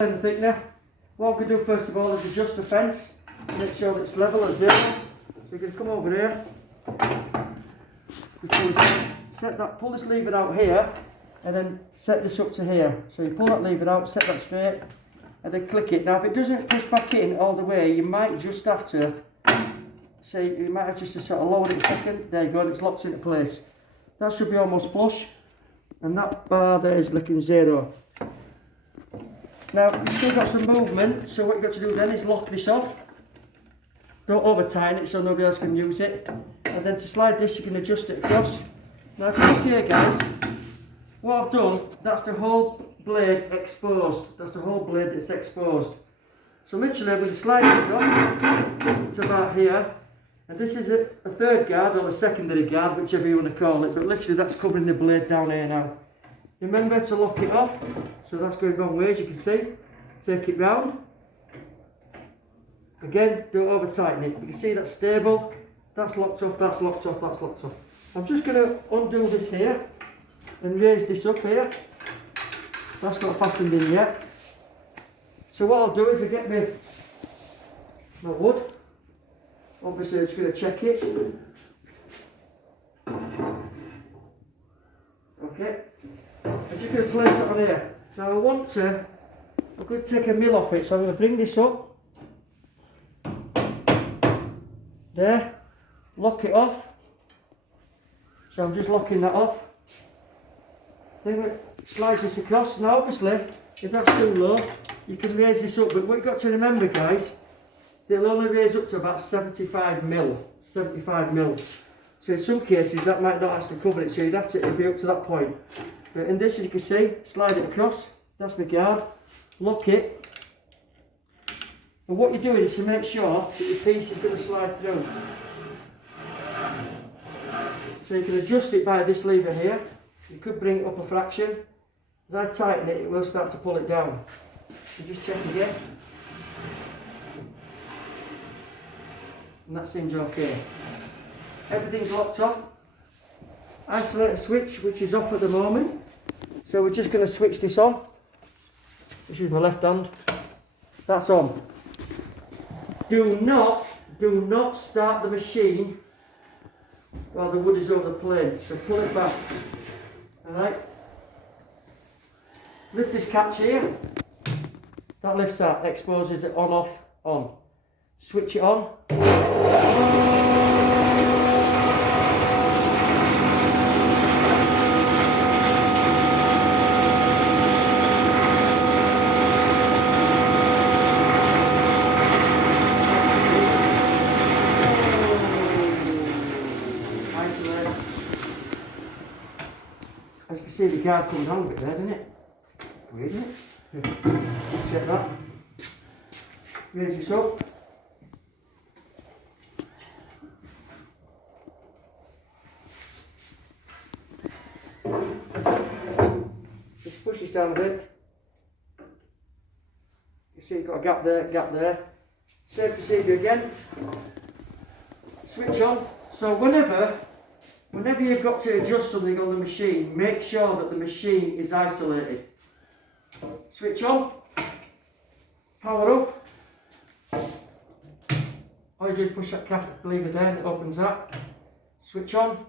The thickener. What we can do first of all is adjust the fence, make sure that it's level at 0. So you can come over here, pull this lever out here, and then set this up to here. So you pull that lever out, set that straight, and then click it. Now if it doesn't push back in all the way, you might just have to sort of lower it a second. There you go, and it's locked into place. That should be almost flush, and that bar there is looking 0. Now you've still got some movement, so what you've got to do then is lock this off. Don't over tighten it so nobody else can use it. And then to slide this you can adjust it across. Now if you look here guys, what I've done, that's the whole blade exposed. That's the whole blade that's exposed. So literally we can slide it across to about here. And this is a third guard or a secondary guard, whichever you want to call it. But literally that's covering the blade down here now. Remember to lock it off. So that's going wrong way as you can see. Take it round. Again, don't over tighten it. You can see that's stable. That's locked off, that's locked off, that's locked off. I'm just going to undo this here and raise this up here. That's not fastened in yet. So what I'll do is I get my wood. Obviously I'm just going to check it. Okay. I'm just going to place it on here. Now I'm going to take a mill off it, so I'm going to bring this up. There. Lock it off. So I'm just locking that off. Then we slide this across. Now obviously, if that's too low, you can raise this up. But what you've got to remember guys, they'll only raise up to about 75 mil. 75 mil. So in some cases that might not actually cover it, so you'd have to it'll be up to that point. But in this, as you can see, slide it across. That's my guard. Lock it. And what you're doing is to make sure that your piece is going to slide through. So you can adjust it by this lever here. You could bring it up a fraction. As I tighten it, it will start to pull it down. So just check again. And that seems okay. Everything's locked off. Isolator switch, which is off at the moment. So we're just going to switch this on. This is my left hand. That's on. Do not start the machine while the wood is over the plane. So pull it back. Alright. Lift this catch here. That lifts that, exposes it on, off, on. Switch it on. As you can see, the guard comes on a bit there, doesn't it? Weird, isn't it? Check that. Raise this up. Just push this down a bit. You see you've got a gap there. Same procedure again. Switch on. So whenever you've got to adjust something on the machine, make sure that the machine is isolated. Switch on. Power up. All you do is push that cap lever there and it opens that. Switch on.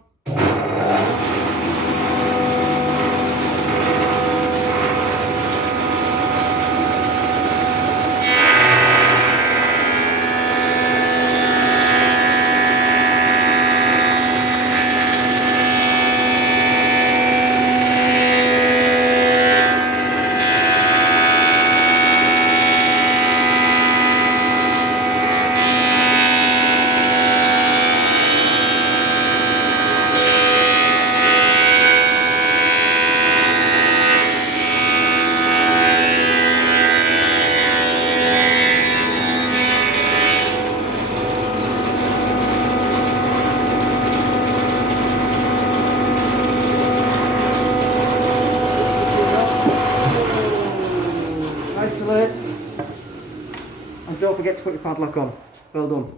And don't forget to put your padlock on. Well done.